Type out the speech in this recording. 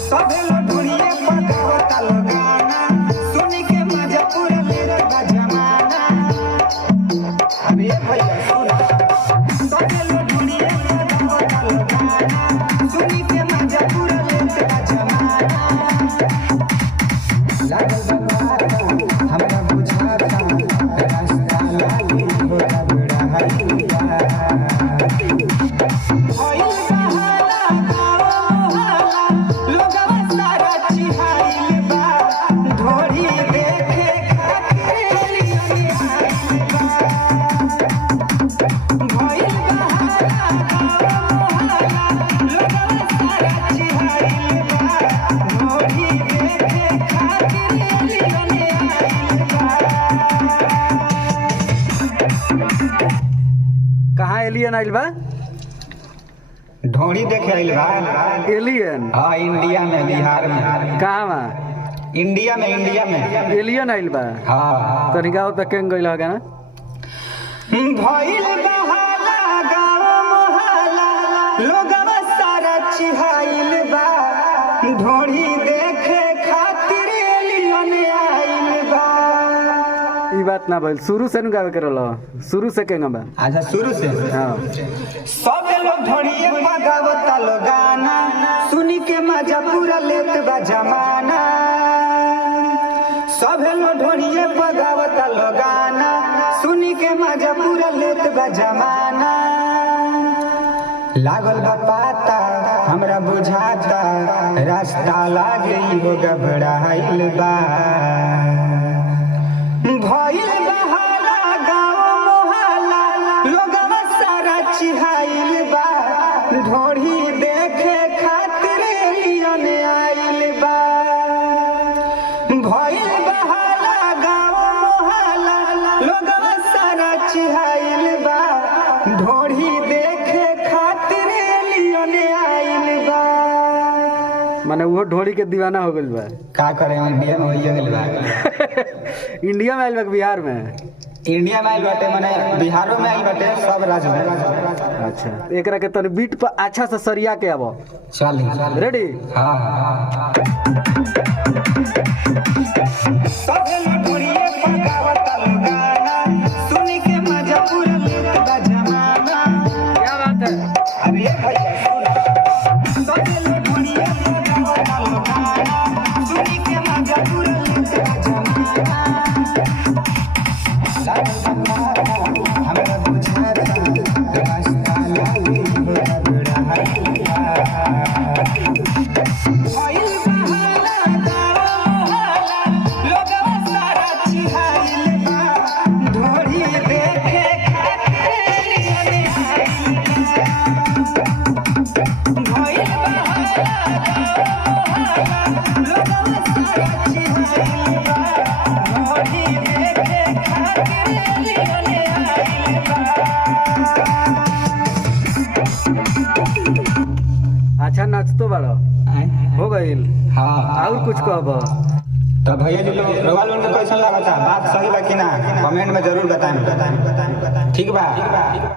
सभे लोग ढूंढिए पकावता लगाना, सुन के मजा पूरा लेत बा जमाना। अबे भैया सुन, सभे लोग ढूंढिए पकावता लगाना, सुन के मजा पूरा लेत बा जमाना। लागल बंगाता हमरा बुझाता, रास्ता लागी घोड़ा बड़ा हरिया। कहाँ एलियन आइल बा? ढोड़ी देखे आइल बा। एलियन? हाँ, इंडिया में, बिहार में। कहाँ बा? इंडिया में एलियन आइल बा। हाँ, तनी गाँव तक केंग गइल होगा ना? भइल बहाला गाँव मोहल्ला, लोगवा सारा चिहाइल बा। ढोड़ी देखे खातिर एलियन आइल बा। ई बात ना भइल, शुरू से नु गावे करल, शुरू से केंग बा? अच्छा, शुरू से। हाँ, सब लोग ढोड़िए पगावता लो गाना, सुनी के मजा पूरा लेत बा जमाना। सब लोग ढोड़िए पगावता लो गाना, सुनी के मजा पूरा लेत बा जमाना। लागल बा पाता हमरा बुझाता, रास्ता लागे हो घबराइल बा। भइल बहाला गाँव मोहल्ला, लोगवा सारा चिहाइल बा। ढोड़ी देखे खातिर एलियन आइल बा। भइल बहाला गाँव मोहल्ला, लोगवा सारा चिहाइल बा। ढोड़ी देखे खातिर एलियन आइल बा। माने वो ढोड़ी के दीवाना हो गइल बा। का करे, इंडिया में होइए गेल बा। इंडिया में आइल बा कि बिहार में? इंडिया में आइल बाटे, माने बिहारो में आइल बाटे, सब राज्य में। अच्छा, एकरा के तनी बीट पर अच्छा से सरिया के आबो। चल रेडी? हाँ। सब लोग ढोड़िए पगावता लो गाना, सुनी के मजा पूरा लेत बा जमाना। क्या बात है? अरे भैया सुन, सब लोग ढोड़िए पगावता लो गाना, सुनी के मजा पूरा लेत बा जमाना। लागल बंगाता हमरा बुझाता, रास्ता लागी घोड़ा बड़ा हरिया। भइल बहाला गाँव मोहल्ला, लोगवा सारा चिहाइल बा। ढोड़ी देखे खातिर एलियन आइल बा। भइल बहाला गाँव मोहल्ला, लोगवा सारा चिहाइल बा। ढोड़ी देखे खातिर एलियन आइल बा। अच्छा नाचतो बाड़ो? हो गइल? हाँ, और कुछ कहबो? तो भैया जी लोग रउआ लोगन के कैसन लागता? बात सही बा कि ना? कमेंट में जरूर बताएं। ठीक बा।